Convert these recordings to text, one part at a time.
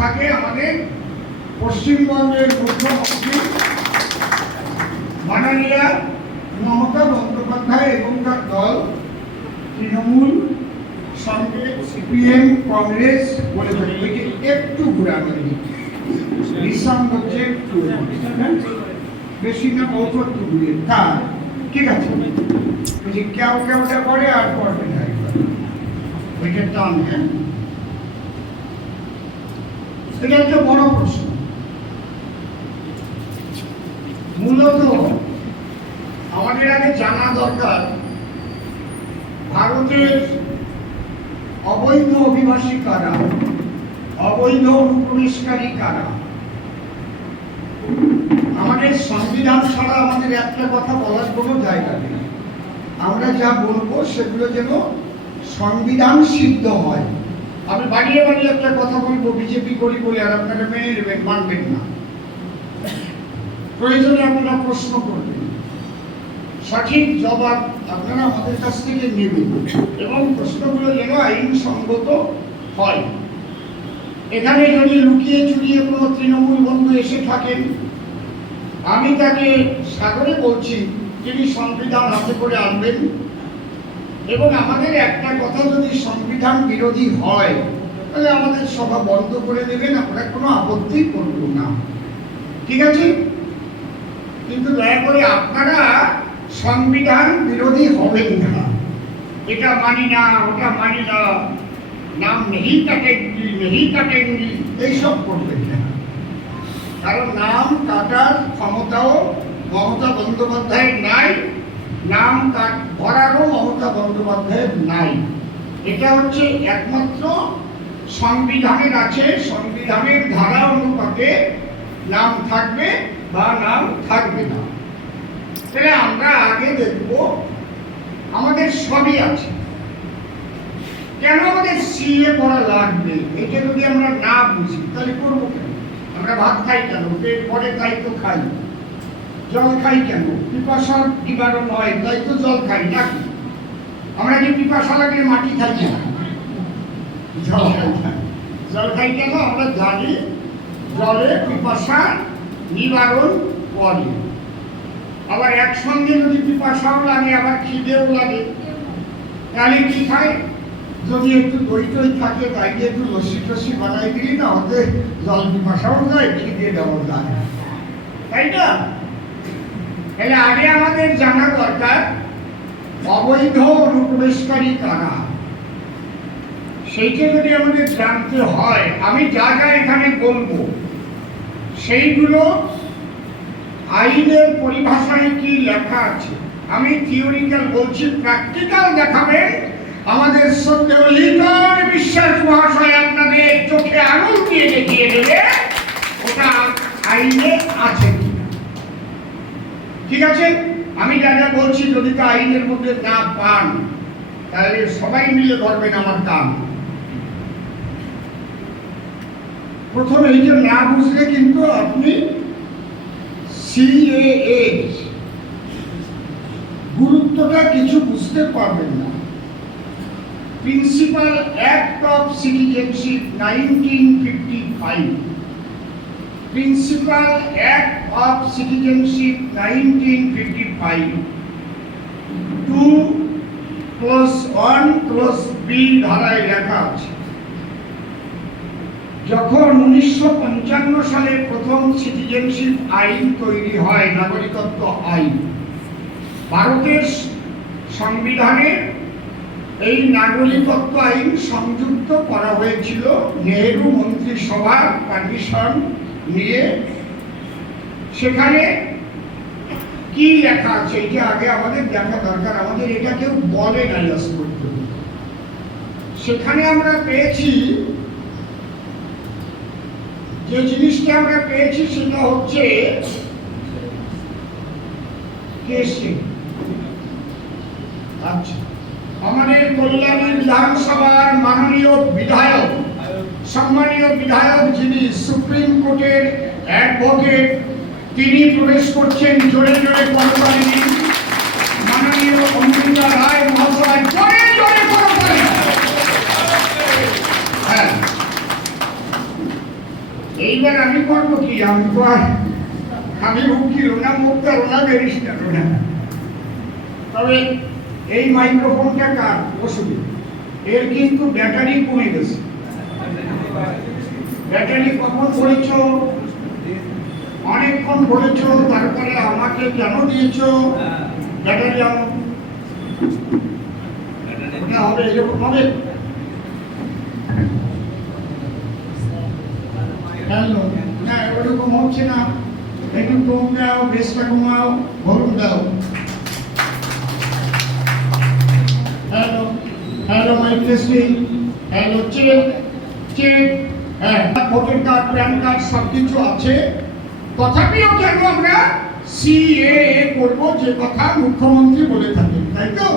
থাকে আমাদের পশ্চিমবঙ্গের মুখ্যমন্ত্রী মাননীয়া মমতা বন্দ্যোপাধ্যায় এবং তার দল তৃণমূল, সঙ্গে সিপিএম, কংগ্রেস বলে থাকে একটু ঘুরানো নিঃসঙ্গ হচ্ছে একটু বেশি না অল্প একটু ঘুরিয়ে তা ঠিক আছে। বলছি কেউ কেউটা করে আর করবে না ওইটা টান। হ্যাঁ, এটা একটা বড় প্রশ্ন। মূলত আমাদের আগে জানা দরকার ভারতের অবৈধ অভিবাসী কারা, অবৈধ অনুপ্রবেশকারী কারা। আমাদের সংবিধান ছাড়া আমাদের একটা কথা বলার কোনো জায়গা নেই। আমরা যা বলবো সেগুলো যেন সংবিধান সিদ্ধ হয়। আমি বাড়িয়ে বাড়িয়ে একটা কথা বলবো, বিজেপি করি বলে আর আপনারা মেনে নেবেন, মানবেন না। প্রয়োজনে আপনারা প্রশ্ন করবেন, সঠিক জবাব আপনারা আমাদের কাছ থেকে নেবেন এবং প্রশ্নগুলো যেন আইনসঙ্গত হয়। এখানে যদি লুকিয়ে চুরিয়ে কোনো তৃণমূল বন্ধু এসে থাকেন, আমি তাকে সাদরে বলছি তিনি সংবিধান হাতে করে আনবেন এবং আমাদের একটা কথা যদি সংবিধান বিরোধী হয় তাহলে আমাদের সভা বন্ধ করে দেবেন, আমরা কোনো আপত্তি করব না, ঠিক আছে? কিন্তু দয়া করে আপনারা সংবিধান বিরোধী হবেন না, এটা মানি না, ওটা মানি না, নাম নেই কাটেঙ্গি এইসব করবেন না। কারণ নাম কাটার ক্ষমতাও মমতা বন্দ্যোপাধ্যায়ের নাই, নাম ভরারও মমতা বন্দ্যোপাধ্যায়ের নাই। এটা হচ্ছে একমাত্র সংবিধানের আছে, সংবিধানের ধারা অনুপাতে নাম থাকবে বা নাম থাকবে না। তাহলে আমরা আগে দেখব আমাদের সবই আছে, কেন আমাদের সিএ পড়া লাগবে? এটা যদি আমরা না বুঝি তাহলে করবো কেন? আমরা ভাত খাই কেন? পেট পরে তাই তো খাই। জল খাই কেন? পিপাসা নিবারণ হয় তাই তো জল খাই নাকি? আমরা যে পিপাসা লাগলে মাটি খাই কেন? জল খাই। জল খাই কেন? আমরা জানি জলে পিপাসা নিবারণ করে। আবার একসঙ্গে যদি পিপাসাও লাগে আবার খিদেও লাগে তাহলে কি খায়? যদি একটু দই টই থাকে তাই দিয়ে একটু লস্যি টস্যি বানাই দিলি না, ওতে জল পিপাসাও যায়, খিদে দেওয়া যায়, তাই না? তাহলে আগে আমাদের জানা দরকার অবৈধ অনুপ্রবেশকারী কারা। সেইটা যদি আমাদের জানতে হয়, আমি যা যা এখানে বলবো সেইগুলো আইনের পরিভাষায় কি লেখা আছে। আমি থিওরিক্যাল বলছি, প্র্যাকটিক্যাল দেখাবেন আমাদের সত্যলিকার বিশ্বাস মহাশয় আপনাদের চোখে আঙুল দিয়ে দেখিয়ে দেবে ওটা আইনে আছে কিনা, ঠিক আছে? আমি যা যা বলছি যদি তা আইনের মধ্যে না পান তাহলে সবাই মিলে ধরবেন আমার কান। প্রথমে এই যে না বুঝলে কিন্তু আপনি সিএএ গুরুত্বটা কিছু বুঝতে পারবেন না। Principal act of citizenship 1955, principal act of citizenship 1955 2+1+b ধারায় লেখা আছে, যখন 1955 সালে প্রথম সিটিজেনশিপ আইন তৈরি হয়, নাগরিকত্ব আইন, ভারতের সংবিধানে এই নাগরিকত্ব আইন সংযুক্ত করা হয়েছিল নেহেরু মন্ত্রিসভার পারমিশন নিয়ে। সেখানে কি লেখা আছে এটা আগে আমাদের দেখা দরকার, আমাদের এটা কেউ বলে না লাস করতে। সেখানে আমরা পেয়েছি, যে জিনিসটা আমরা পেয়েছি সেটা হচ্ছে কেসে। আচ্ছা, আমাদের কল্যাণী বিধানসভার মাননীয় বিধায়ক, সম্মানীয় বিধায়ক যিনি সুপ্রিম কোর্টের অ্যাডভোকেট, তিনি প্রবেশ করছেন। জোরে জোরে করতালি দিন মাননীয় অমৃতা রায় মহাশয়, জোরে জোরে করতালি। হ্যাঁ, এইবার আমি করবো কি? আমি তো আর আমি উকিল না, মুক্তার না, ব্যারিস্টার না। তবে এই মাইক্রোফোনটা কার অসুবিধা, এর কিন্তু ব্যাটারি কমে গেছে। ব্যাটারি কখন ভরেছ? অনেকক্ষণ ভরেছ, তারপরে আমাকে কেন দিয়েছ ব্যাটারি আনো? হবে এরকম হবে? না, ওরকম হচ্ছে না। একটু কম দাও, বেশটা কমাও, ভরুন দাও। Hello hello, mike testing. Hello, check check. হ্যাঁ, ভোটার কার্ড, প্যান কার্ড সব কিছু আছে। তথাপিও কেন আমরা সিএএ করবো, যে কথা মুখ্যমন্ত্রী বলে থাকেন, তাই তো?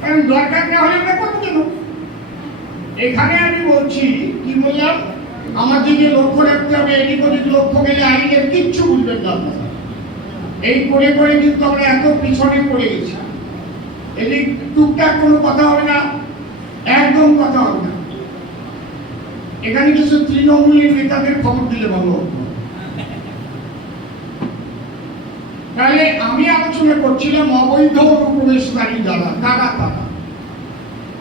কারণ দরকার না হলে আমরা করবো কেন? এখানে আমি বলছি, কি বললাম, আমাদেরকে লক্ষ্য রাখতে হবে। এদিক ওদিক লক্ষ্য গেলে আইনের কিচ্ছু বুঝবেন না আপনারা। এই করে করে কিন্তু আমরা এত পিছনে পড়ে গেছি। এদিক টুকটাক কোনো কথা হবে না, একদম কথা হবে না। এখানে কিছু তৃণমূলের নেতাদের খবর দিলে ভালো হতো। তাহলে আমি আলোচনা করছিলাম অবৈধ অনুপ্রবেশকারী যারা, কারা তারা।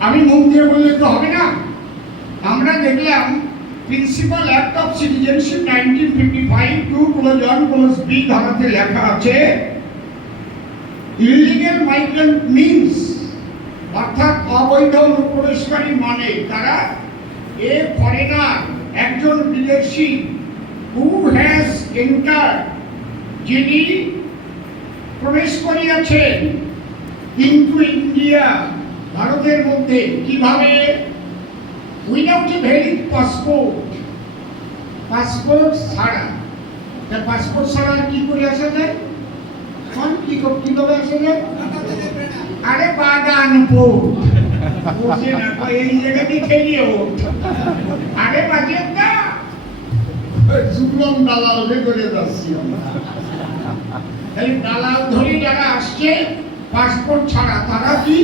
আমি মুখ দিয়ে বললে তো হবে না। আমরা দেখলাম principal act of citizenship 1955 2:1 B ধারাতে লেখা আছে, ইলিগাল মাইগ্রেন্ট মিনস, অর্থাৎ অবৈধ অনুপ্রবেশকারী মানে তারা এ ফরেনার, একজন বিদেশি, হু হ্যাজ এন্টার্ড, যিনি প্রবেশ করিয়াছেন কিন্তু ইন্ডিয়া, ভারতের মধ্যে, কিভাবে? Without a valid passport, passport ছাড়া। পাসপোর্ট ছাড়া কি করে আসা যায়? কিভাবে আসা যায়? আরে বাগানপুর এই জায়গাতে খেলিয়ে ওঠ। আরে বাজে না, জুলম দালাল করে যাচ্ছি আমরা। দালাল ধরে যারা আসছে পাসপোর্ট ছাড়া, তারা কি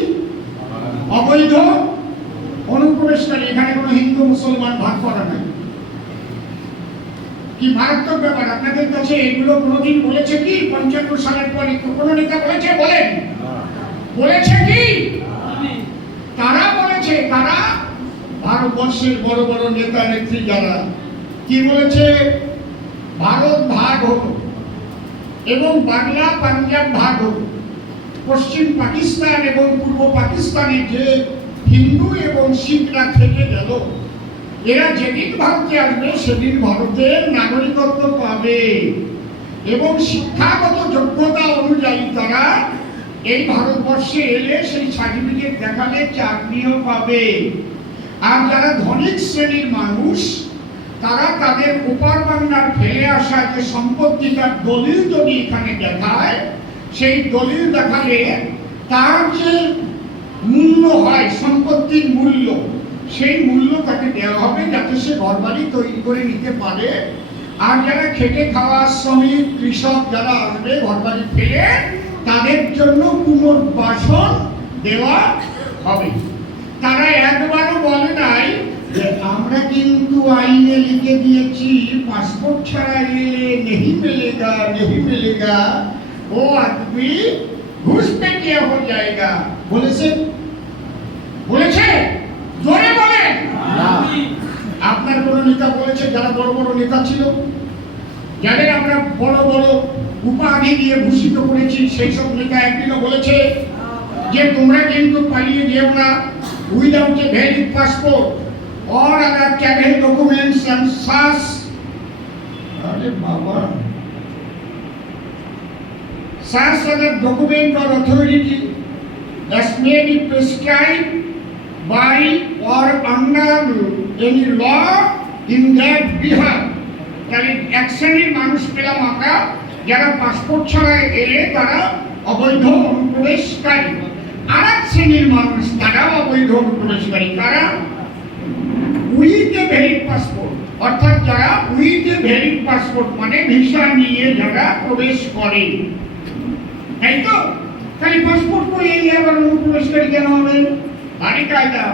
অবৈধ অনুপ্রবেশকারী। এখানে কোনো হিন্দু মুসলমান ভাগ করা নাই। কি মারাত্মক ব্যাপার! আপনাদের কাছে এগুলো কোনোদিন বলেছে কি? 55 সালের পরে কোনো নেতা বলেছে? বলেন, বলেছে কি? তারা বলেছে, তারা ভারতবর্ষের বড় বড় নেতা নেত্রী যারা, কি বলেছে? ভারত ভাগ হোক এবং বাংলা পাঞ্জাব ভাগ হোক, পশ্চিম পাকিস্তান এবং পূর্ব পাকিস্তানে যে হিন্দু এবং শিখরা থেকে গেল, এরা যেদিন ভারতে আসবে সেদিন ভারতের নাগরিকত্ব পাবে এবং শিক্ষাগত যোগ্যতা অনুযায়ী তারা এই ভারতবর্ষে এলে সেই সার্টিফিকেট দেখালে চাকরিও পাবে। আর যারা ধনিক শ্রেণীর মানুষ, তারা তাদের ওপার বাংলার ফেলে আসা যে সম্পত্তিটার দলিল যদি এখানে দেখায়, সেই দলিল দেখালে তার যে মূল্য হয়, সম্পত্তির মূল্য, সেই মূল্য তাকে দেওয়া হবে, যাতে সে ঘরবাড়ি তৈরি করে নিতে পারে। আর যারা খেটে খাওয়া শ্রমিক, কৃষক যারা আসবে ঘরবাড়ি ফেলে, তাদের জন্য পুনর্বাসন দেওয়া হবে। তারা একবারও বলে নাই যে আমরা কিন্তু আইনে লিখে দিয়েছি পাসপোর্ট ছাড়া এলে नहीं मिलेगा, नहीं मिलेगा, वो आदमी घूस पे किया हो जाएगा। বলেছে? বলেছে? জোরে বলেন না। আপনার কোন নেতা বলেছে? যারা বড় বড় নেতা ছিল, যাদের আমরা বড় বড় উপাধি দিয়ে ভূষিত করেছি, সেই সব নেতা একদিনও বলেছে যে তোমরা কিন্তু পালিয়ে যেও না without a valid passport or other travel documents and such? अरे बाबा, such other document or authority that may be prescribed by or under any law in that behalf. তাহলে এক শ্রেণীর মানুষ পেলাম আমরা, যারা পাসপোর্ট ছাড়া এলে তারা অবৈধ অনুপ্রবেশকারী। আর এক শ্রেণীর মানুষ, তারা অবৈধ অনুপ্রবেশকারী। তারা উইথ এ ভ্যালিড পাসপোর্ট, অর্থাৎ যারা উইথ এ ভ্যালিড পাসপোর্ট মানে ভিসা নিয়ে যারা প্রবেশ করে, তাই তো? তাহলে পাসপোর্ট করে এই আবার অনুপ্রবেশকারী কেন হবে? ভারী কায়দা।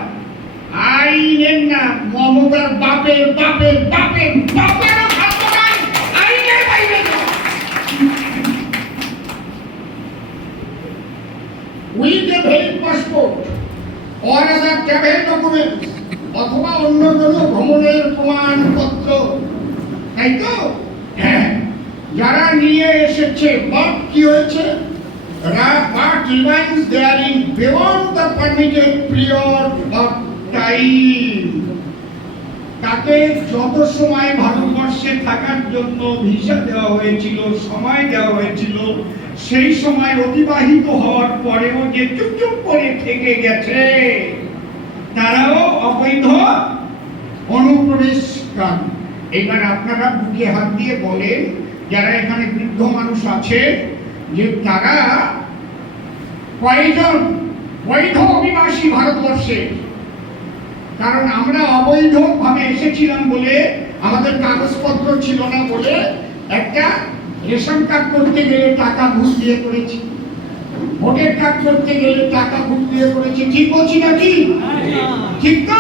আইনের না, মমতার বাপের বাপের বাপের বাপেরও থাকতো না আইনের বাইরে যাওয়া। With a valid passport or other travel document, অথবা অন্য কোনো ভ্রমণের প্রমাণপত্র, তাই তো? যারা নিয়ে এসেছে, বাট কি হয়েছে, but remains therein beyond the permitted period of time, তাকে যত সময় ভারতবর্ষে থাকার জন্য ভিসা দেওয়া হয়েছিল, সময় দেওয়া হয়েছিল, সেই সময় অতিবাহিত হওয়ার পরেও যে চুপচুপ করে থেকে গেছে, তারাও অবৈধ অনুপ্রবেশকারী। এবার আপনারা বুকে হাত দিয়ে বলেন, যারা এখানে বৃদ্ধ মানুষ আছে, যে তারা কয়জন বৈধ অভিবাসী ভারতবর্ষে? কারণ আমরা অবৈধভাবে এসেছিলাম বলে, আমাদের কাগজপত্র ছিল না বলে, একটা রেশন কার্ড করতে গেলে টাকা ঘুষ দিয়ে করেছি, ভোটার কার্ড করতে গেলে টাকা ঘুষ দিয়ে করেছি। ঠিক বলছি নাকি? ঠিক তো?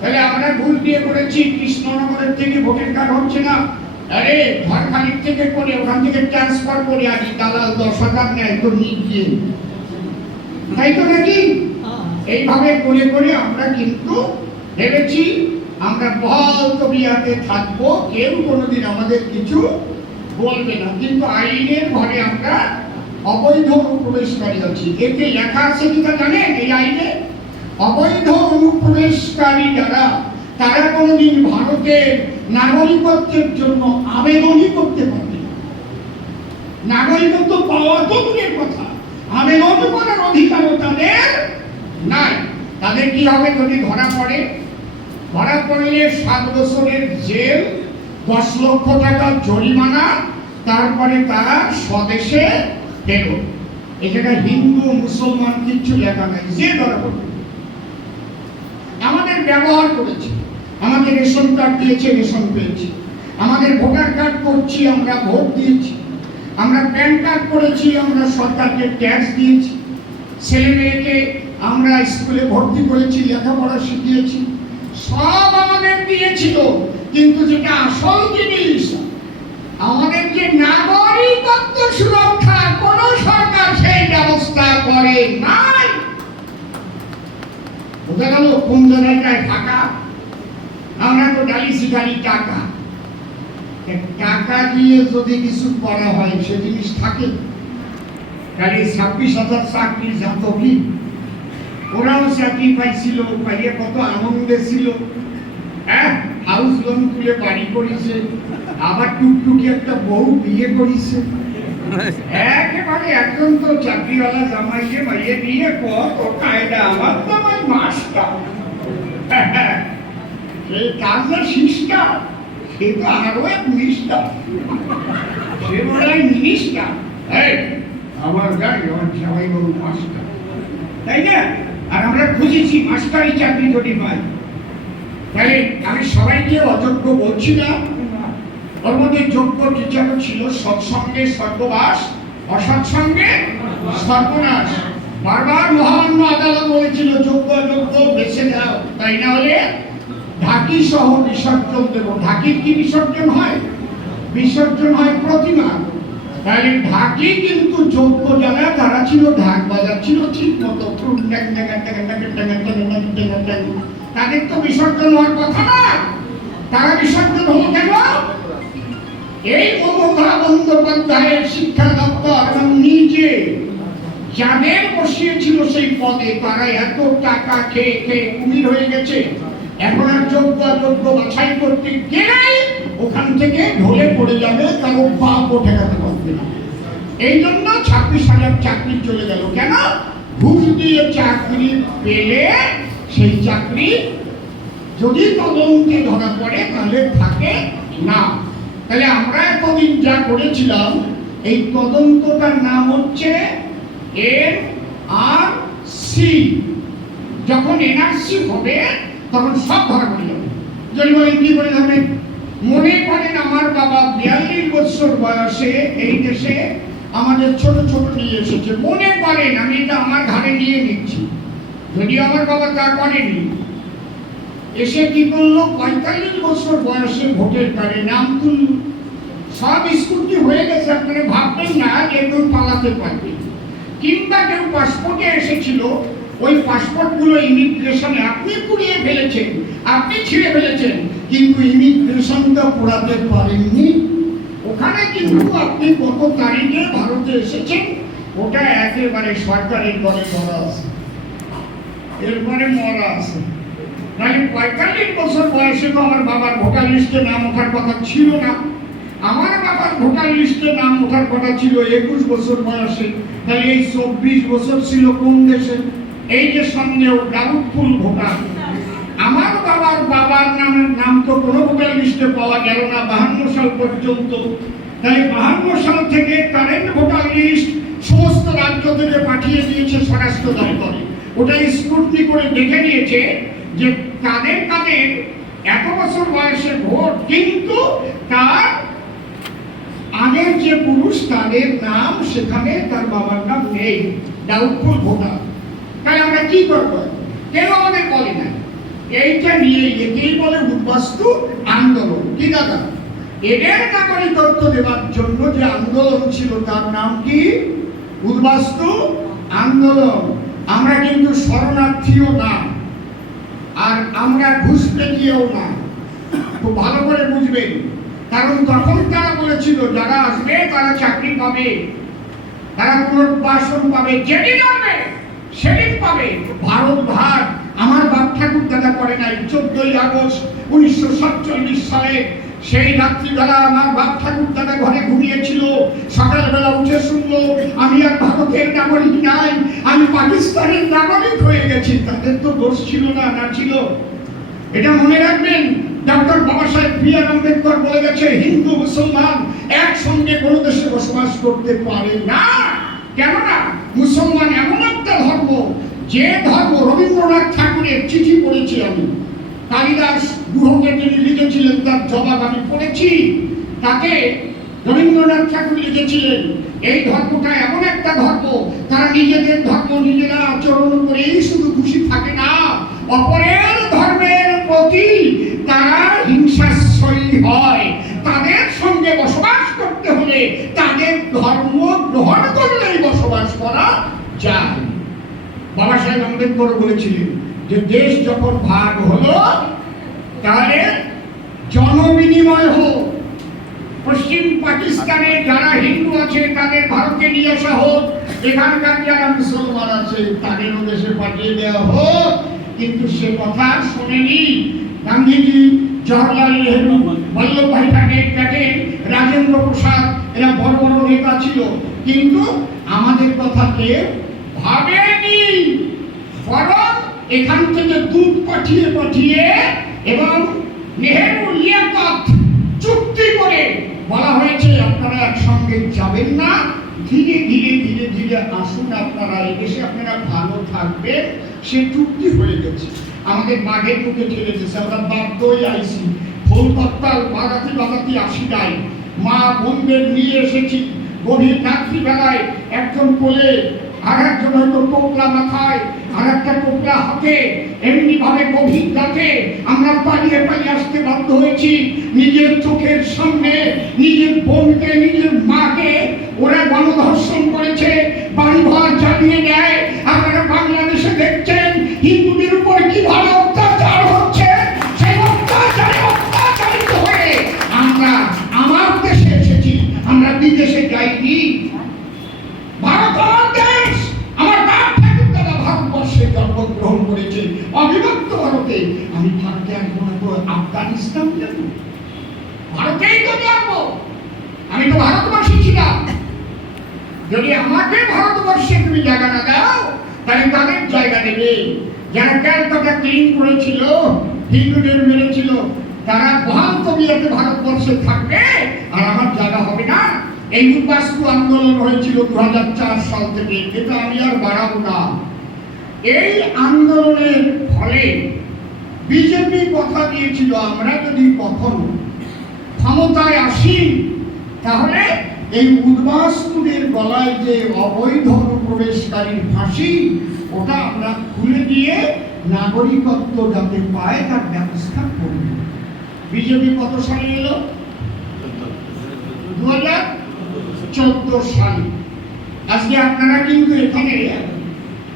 তাহলে আমরা ঘুষ দিয়ে করেছি। কৃষ্ণনগরের থেকে ভোটার কার্ড হচ্ছে না, আরে ঝড়খালির থেকে করে ওখান থেকে ট্রান্সফার করে আনি, দালাল 10,000 নেয় তো নিয়ে, তাই তো নাকি? এইভাবে করে করে আমরা কিন্তু ভেবেছি আমরা বহাল তবিয়াতে থাকবো, কেউ কোনোদিন আমাদের কিছু বলবে না। কিন্তু আইনের ঘরে আমরা অবৈধ অনুপ্রবেশকারী আছি। এতে লেখা আছে কি তা জানেন? এই আইনে অবৈধ অনুপ্রবেশকারী যারা, তারা কোনোদিন ভারতের নাগরিকত্বের জন্য আবেদনই করতে পারবে না। নাগরিকত্ব পাওয়া তো দূরের কথা, আবেদন করার অধিকারও তাদের নাই। তাদের কি হবে যদি ধরা পড়ে? ধরা পড়লে 7 বছরের জেল, 10 লক্ষ টাকা জরিমানা, তারপরে তারা স্বদেশে ফেরত। এখানে হিন্দু মুসলমান কিচ্ছু লেখা নাই, যে ধরা পড়বে। আমাদের ব্যবহার করেছে, আমাদের রেশন কার্ড দিয়েছে, রেশন পেয়েছি, আমাদের ভোটার কার্ড করছি, আমরা ভোট দিয়েছি, আমরা প্যান কার্ড করেছি, আমরা সরকারকে ট্যাক্স দিয়েছি, ছেলে মেয়েকে আমরা স্কুলে ভর্তি করেছি, লেখাপড়া শিখিয়েছি, সব আমাদের দিয়েছিল। কিন্তু যেটা আসল জিনিস, আমাদের যে নাগরিকত্ব সুরক্ষা, কোন সরকার সেই ব্যবস্থা করে নাই। বোঝা গেল কোন জায়গায় টাকা? আমরা তো ডালি শিখালি টাকা, টাকা দিয়ে যদি কিছু করা হয় সে জিনিস থাকে। খালি 26,000 চাকরি জাত কি, ওরাও চাকরি পাইছিল, পাইয়ে কত আনন্দে ছিল। হাউস লোন তুলে বাড়ি করেছে, আবার টুকটুকি একটা বউ বিয়ে করেছে। একেবারে একজন তো চাকরিওয়ালা জামাইকে মাইয়ে দিয়ে কত কায়দা, আমার তো আমার মাস্টার, সেই তার যে সিস্টার, সে তো আরো এক মিনিস্টার, সে বলে মিনিস্টার। আমার গাড়ি আমার জামাই বাবু মাস্টার, তাই না? আর আমরা খুঁজেছি মাস্টারি চাকরি যদি পাই। তাহলে আমি সবাইকে অযোগ্য বলছি না, ওর মধ্যে যোগ্য টিচারও ছিল। সৎসঙ্গে স্বর্গবাস, অসৎসঙ্গে সর্বনাশ। বারবার মহামান্য আদালত বলেছিল যোগ্য অযোগ্য বেছে দাও, তাই না হলে ঢাকি সহ বিসর্জন দেব। ঢাকির কি বিসর্জন হয়? বিসর্জন হয় প্রতিমা। তাহলে ঢাকি কিন্তু যোগ্য যারা, তারা ছিল ঢাক বাজাচ্ছিল ঠিক মতো, তাদের তো বিসর্জন হওয়ার কথা না। তারা বিসর্জন হলো কেন? এই মমতা বন্দ্যোপাধ্যায়ের শিক্ষা দপ্তর এবং নিজে যাদের বসিয়েছিল সেই পদে, তারা এত টাকা খেয়ে খেয়ে কুমির হয়ে গেছে। এখন আর যোগ্য অযোগ্য বাছাই করতে গেলেই ওখান থেকে ঢলে পড়ে যাবে, কারো বাপও ঠেকাতে পারবে না। এই জন্য 26,000 চাকরি চলে গেল। কেন? ঘুষ দিয়ে চাকরি পেলে সেই চাকরি যদি তদন্তে ধরা পড়ে তাহলে থাকে না। তাহলে আমরা এতদিন যা করেছিলাম, এই তদন্তটার নাম হচ্ছে এনআরসি। যখন এনআরসি হবে তখন সব ধরা পড়ে যাবে। যদি বলেন কি করে যাবে? মনে করেন আমার বাবা 42 বছর বয়সে এই দেশে আমাদের ছোট ছোট নিয়ে এসেছে। মনে করেন, আমি এটা আমার ঘাড়ে নিয়ে নিচ্ছি, যদি আমার বাবা তা করেনি, এসে কি করলো, 45 বছর বয়সে ভোটের কার্ডে নাম তুলল। সব স্কুটি হয়ে গেছে, আপনারা ভাববেন না যে কেউ পালাতে পারবে, কিংবা কেউ পাসপোর্টে এসেছিল, ওই পাসপোর্টগুলো ইমিগ্রেশনে আপনি পুড়িয়ে ফেলেছেন, আপনি ছিঁড়ে ফেলেছেন, কিন্তু ইমিগ্রেশনটা পোড়াতে পারেননি। ওখানে কিন্তু আপনি কত তারিখে ভারতে এসেছেন ওটা একেবারে সরকারের ঘরে মরা আছে, এরপরে মরা আছে। মানে 45 বছর বয়সে তো আমার বাবার ভোটার লিস্টে নাম ওঠার কথা ছিল না। আমার বাবার ভোটার লিস্টে নাম ওঠার কথা ছিল 21 বছর বয়সে। তাহলে এই 24 বছর ছিল কোন দেশে? এই যে সন্দেহ ডাউটফুল ভোটার। আমার বাবার নাম তো কোনো ভোটার লিস্টে পাওয়া গেল না 52 সাল পর্যন্ত। তাই 52 সাল থেকে কারেন্ট ভোটার লিস্ট সমস্ত রাজ্য থেকে পাঠিয়ে দিয়েছে স্বরাষ্ট্র দপ্তরে। ওটা স্ক্রুটনি করে দেখে নিয়েছে যে কাদের কাদের এত বছর বয়সে ভোট, কিন্তু তার আগের যে পুরুষ তাদের নাম সেখানে তার বাবার নাম নেই, ডাউটফুল ভোটার। তাই আমরা কি করবো? কেউ আমাদের বলে না। এইটা নিয়ে একেই বলে উদ্বাস্তু আন্দোলন। কি দাদা, এদের নাগরিকত্ব দেওয়ার জন্য যে আন্দোলন ছিল তার নাম কি? উদ্বাস্তু আন্দোলন। আমরা কিন্তু শরণার্থীও না, আর আমরা ঘুষপেটিয়েও না। খুব ভালো করে বুঝবেন, কারণ তখন তারা বলেছিল যারা আসবে তারা চাকরি পাবে, তারা পুনর্বাসন পাবে, যেদিন আসবে সেদিন পাবে। ভারত ভাগ আমার বাপ ঠাকুর দাদা করে নাই। 14ই আগস্ট 1947 সালে সেই রাত্রিবেলা আমার বাপ ঠাকুর দাদা ঘরে ঘুমিয়েছিল, সকালবেলা উঠে শুনলো আমি আর ভারতের নাগরিক নাই, আমি পাকিস্তানের নাগরিক হয়ে গেছি। তাদের তো দোষ ছিল না, না ছিল? এটা মনে রাখবেন। ডক্টর বাবা সাহেব বি.আর. আম্বেদকর বলে গেছে হিন্দু মুসলমান একসঙ্গে কোনো দেশে বসবাস করতে পারে না। কেননা মুসলমান এমন একটা ধর্ম, যে ধর্ম রবীন্দ্রনাথ ঠাকুরের চিঠি পড়েছি আমি, কালিদাস গুহকে তিনি লিখেছিলেন, তার জবাব আমি পড়েছি। তাকে রবীন্দ্রনাথ ঠাকুর লিখেছিলেন এই ধর্মটা এমন একটা ধর্ম, তারা নিজেদের ধর্ম নিজেরা আচরণ করেই শুধু খুশি থাকে না, অপরের ধর্মের প্রতি তারা হিংসাশয়ী হয়। তাদের সঙ্গে বসবাস করতে হলে তাদের ধর্ম গ্রহণ করলেই বসবাস করা যায়। বাবা সাহেব আম্বেদকর বলেছিলেন যে দেশ যখন ভাগ হলো তাহলে জনবিনিময় হোক, পশ্চিম পাকিস্তানে যারা হিন্দু আছে তাদের ভারতে নিয়ে আসা হোক, এখানকার যারা মুসলমান আছে তাদেরও দেশে পাঠিয়ে দেওয়া হোক। কিন্তু সে কথা শোনেনি গান্ধীজি, জওহরলাল নেহরু, বল্লভভাই প্যাটেল, রাজেন্দ্র প্রসাদ, এরা বড় বড় নেতা ছিল, কিন্তু আমাদের কথা কেউ ভাবেনি। বরং এখান থেকে দুধ পাঠিয়ে পাঠিয়ে এবং নেহরু লিয়াকত চুক্তি করে বলা হয়েছে আপনারা একসঙ্গে যাবেন না, ধীরে ধীরে ধীরে ধীরে আসুন, আপনারা এদেশে আপনারা ভালো থাকবেন। সে চুক্তি হয়ে গেছে, আমাদের মাঘের মুখে ঠেলে দিয়েছে, আমরা বাধ্যই আইসি, ফুল পাত্তাল বাগাতি বাগাতি আসি নাই, মা বোনদের নিয়ে এসেছি। গভীর রাত্রিবেলায় একজন কোলে, আর একজন হয়তো টোপলা মাথায়, আর একটা টোপলা হাতে, এমনি ভাবে গভীর রাতে আমরা পালিয়ে পালিয়ে আসতে বাধ্য হয়েছি। নিজের চোখের সামনে নিজের বোনকে, নিজের মাকে ওরা গণধর্ষণ করেছে, বাড়িঘর জ্বালিয়ে দেয়। আপনারা বাংলাদেশে দেখছেন হিন্দুদের উপর কিভাবে অত্যাচার হচ্ছে। সেই অত্যাচারে অত্যাচারিত হয়ে আমরা আমার দেশে এসেছি, আমরা বিদেশে যাইনি। ভারত আমার দেশ, আমার বাপ ঠাকুর দাদা ভারতবর্ষে জন্মগ্রহণ করেছে, অবিভক্ত ভারতে। আমি থাকতে আসবো না তো আফগানিস্তান যাব? ভারতেই তো যাবো, আমি তো ভারতবর্ষী ছিলাম। যদি আমাকে ভারতবর্ষে তুমি জায়গা না দাও তাহলে তাদের জায়গা নেবে। যারা ক্যালকাটা ক্লিন করেছিল, হিন্দুদের মেরেছিল, তারা বহাল তবিয়তে ভারতবর্ষে থাকবে, আর আমার জায়গা হবে না। এই উদ্বাস্তু আন্দোলন হয়েছিল 2004 সাল থেকে, এটা আমি আর বাড়াবো না। এই আন্দোলনের ফলে বিজেপি কথা দিয়েছিল আমরা যদি কখনো ক্ষমতায় আসি তাহলে এই উদ্বাস্তুদের গলায় যে অবৈধ অনুপ্রবেশকারীর ফাঁসি ওটা আমরা খুলে দিয়ে নাগরিকত্ব যাতে পায় তার ব্যবস্থা করব। বিজেপি কত সালে এলো? 2014 সালে। আজকে আপনারা কিন্তু এখানে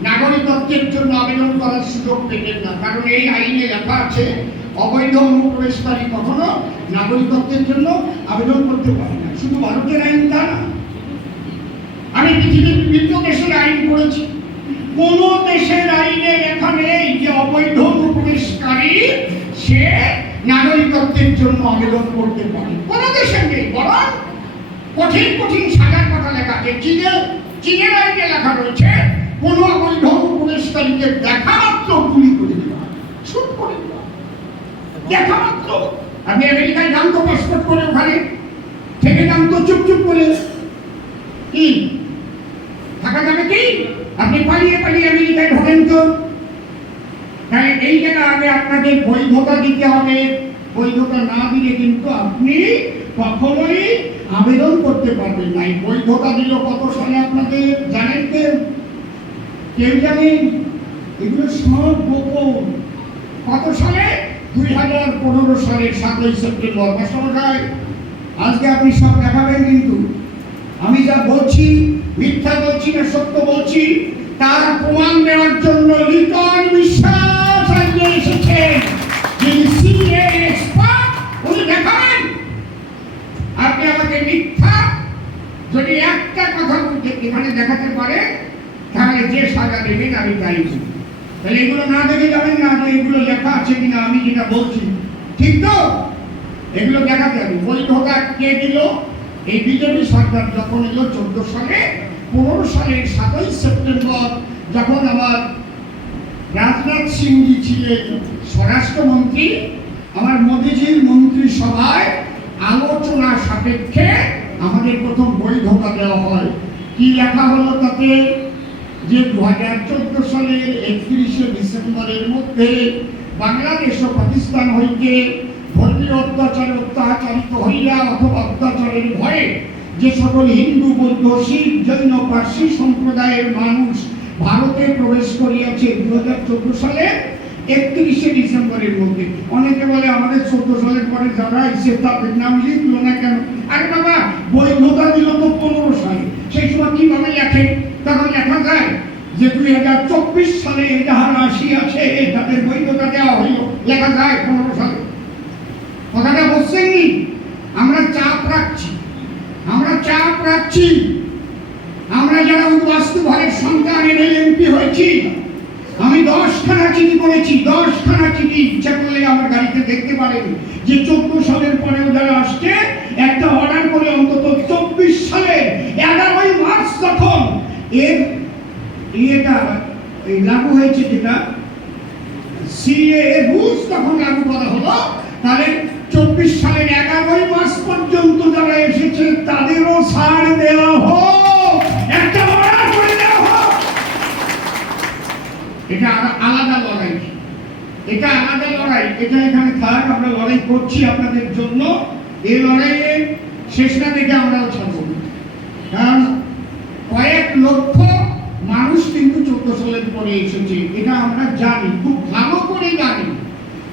নাগরিকত্বের জন্য আবেদন করার সুযোগ পেতেন না, কারণ এই আইনে লেখা আছে অবৈধ অনুপ্রবেশকারী কখনো নাগরিকত্বের জন্য আবেদন করতে পারে না। শুধু ভারতের আইন তা না, আমি পৃথিবীর বিভিন্ন দেশের আইন পড়েছি, কোন দেশের আইনে লেখা নেই যে অবৈধ অনুপ্রবেশকারী সে নাগরিকত্বের জন্য আবেদন করতে পারে। কোন দেশের নেই, বরং কঠিন কঠিন সাজার কথা লেখা আছে। চীনের আইনে লেখা রয়েছে কোন অবৈধ অনুপ্রবেশকারীকে দেখা মাত্র গুলি করে দেওয়া, শুট করে দেওয়া, দেখা মাত্র। আপনি আমেরিকায় যান তো পাসপোর্ট করে, ওখানে থেকে যান তো চুপ করে, কি থাকা যাবে কি? আপনি পালিয়ে আমেরিকায় ঢোকেন তো। তাই এই জায়গা আগে আপনাকে বৈধতা দিতে হবে। বৈধতা না দিলে কিন্তু আপনি কখনোই আবেদন করতে পারবেন না। বৈধতা দিল কত সালে আপনাদের জানেন? কেউ জানেন? এগুলো সব গোপন। কত সালে? 2015 সালের 7ই সেপ্টেম্বর। মাস্টারমশাই, আজকে আপনি সব দেখাবেন, কিন্তু আমি যা বলছি মিথ্যা বলছি না সত্য বলছি তার প্রমাণ দেওয়ার জন্য লিটন বিশ্বাস আজকে এসেছেন, যিনি সিএ এক্সপার্ট। উনি দেখাবেন। আপনি আমাকে মিথ্যা যদি একটা কথা বলতে এখানে দেখাতে পারে, তাহলে যে সাজা দেবেন আমি তাই। তাহলে এগুলো না দেখে যাবেন না যে এগুলো লেখা আছে কিনা, আমি যেটা বলছি ঠিক তো, এগুলো দেখাতে হবে। বৈধতা কে দিল? এই বিজেপি সরকার যখন এলো 14 সালে। 15 সালের 7ই সেপ্টেম্বর যখন আমার রাজনাথ সিংজি ছিলেন স্বরাষ্ট্রমন্ত্রী, আমার মোদীজির মন্ত্রিসভায় আলোচনা সাপেক্ষে আমাদের প্রথম বৈধতা দেওয়া হয়। কি লেখা হলো তাতে? যে 2014 সালের 31শে ডিসেম্বরের মধ্যে বাংলাদেশ ও পাকিস্তান হইতে ধর্মীয় অত্যাচারিত হইয়া অথবা অত্যাচারের ভয়ে যে সকল হিন্দু, বৌদ্ধ, শিখ, জৈন, পার্সি সম্প্রদায়ের মানুষ ভারতে প্রবেশ করিয়াছে 2014 সালে 31শে ডিসেম্বরের মধ্যে। অনেকে বলে আমাদের 14 সালের পরে যারা এসে তাদের নাম লিখলো না কেন? আরে বাবা, বৈধতা দিল তো 15 সালে। সেই সময় কিভাবে লেখে? তখন লেখা যায় যে 2024 সালে যাহারা আসিয়াছে তাদের বৈধতা দেওয়া হইল, লেখা যায় 15 সালে। কথাটা বলছেন নি? আমরা চাপ রাখছি, আমরা যারা উদ্বাস্তু ঘরের সন্তান এমপি হয়েছি, আমি 10খানা চিঠি করেছি, 10খানা চিঠি। ইচ্ছা করলে আমার গাড়িতে দেখতে পারেন যে 14 সালের পরেও যারা আসছে একটা অর্ডার করে অন্তত 24 সালে 11ই মার্চ তখন এটা লাগু হয়েছে, যেটা সিএ রুলস তখন লাগু করা হলো। তাহলে 24 সালের 11ই মার্চ পর্যন্ত যারা এসেছে তাদেরও ছাড় দেওয়া হোক, একটা অর্ডার করে দেওয়া হোক। এটা আলাদা লড়াই, এটা এখানে থাক। আমরা লড়াই করছি আপনাদের জন্য। এই লড়াইয়ে শেষ না দেখে আমরাও ছাড়বো, কারণ কয়েক লক্ষ মানুষ কিন্তু 14 সালের পরে এসেছে, এটা আমরা জানি, খুব ভালো করে জানি।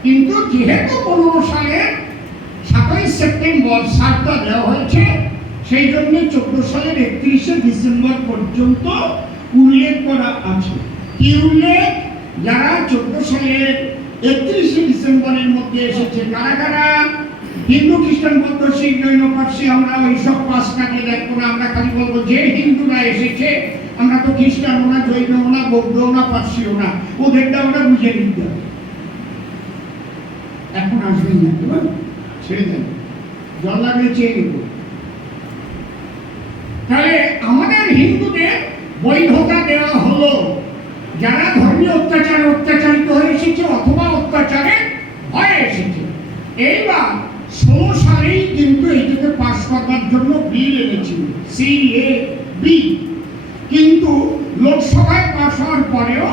কিন্তু যেহেতু 15 সালের 7ই সেপ্টেম্বর সারটা দেওয়া হয়েছে, সেই জন্য 14 সালের 31শে ডিসেম্বর পর্যন্ত উল্লেখ করা আছে। কি উল্লেখ? যারা 14 সালের 31শে ডিসেম্বরের মধ্যে এসেছে, কারা? হিন্দু, খ্রিস্টান, বৌদ্ধ, শিখ, জৈন, পার্সি। আমরা ওই সব 5টাকে দেখবো না, আমরা খালি বলবো যে হিন্দুরা এসেছে। আমরা তো খ্রিস্টানও না, জৈনও না, বৌদ্ধও না, পার্সিও না, ওদেরটা আমরা বুঝে নিতে হবে। এখন আসবেন না, ছেড়ে দেন, জল লাগলে চেয়ে নেব। তাহলে আমাদের হিন্দুদের বৈধতা দেওয়া হলো যারা ধর্মীয় অত্যাচারিত হয়ে এসেছে অথবা অত্যাচারে ভয়ে এসেছে। এইবার 16 সালেই কিন্তু এইটাকে পাস করার জন্য বিল এনেছিল, CAB। কিন্তু লোকসভায় পাস হওয়ার পরেও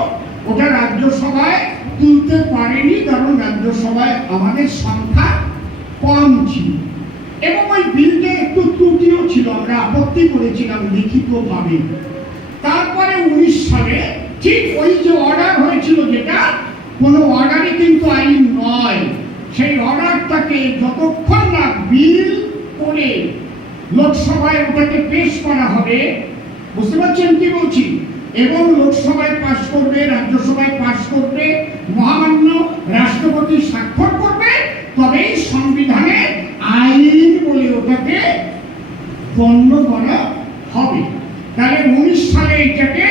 ওটা রাজ্যসভায় তুলতে পারেনি, কারণ রাজ্যসভায় আমাদের সংখ্যা কম ছিল এবং ওই বিলটা একটু ত্রুটিও ছিল। আমরা আপত্তি করেছিলাম লিখিতভাবে। তারপরে 19 সালে ঠিক ওই যে অর্ডার হয়েছিল, যেটা কোনো অর্ডারই কিন্তু আইন নয়। সেই অর্ডারটাকে যতক্ষণ না বিল করে লোকসভায় ওটাকে পেশ করা হবে, বুঝতে পারছেন কি বলছি, এবং লোকসভায় পাশ করবে, রাজ্যসভায় পাশ করবে, মহামান্য রাষ্ট্রপতি স্বাক্ষর করবে, তবেই সংবিধানে আইন বলে ওটাকে গণ্য করা হবে। তাহলে 19 সালে এটাকে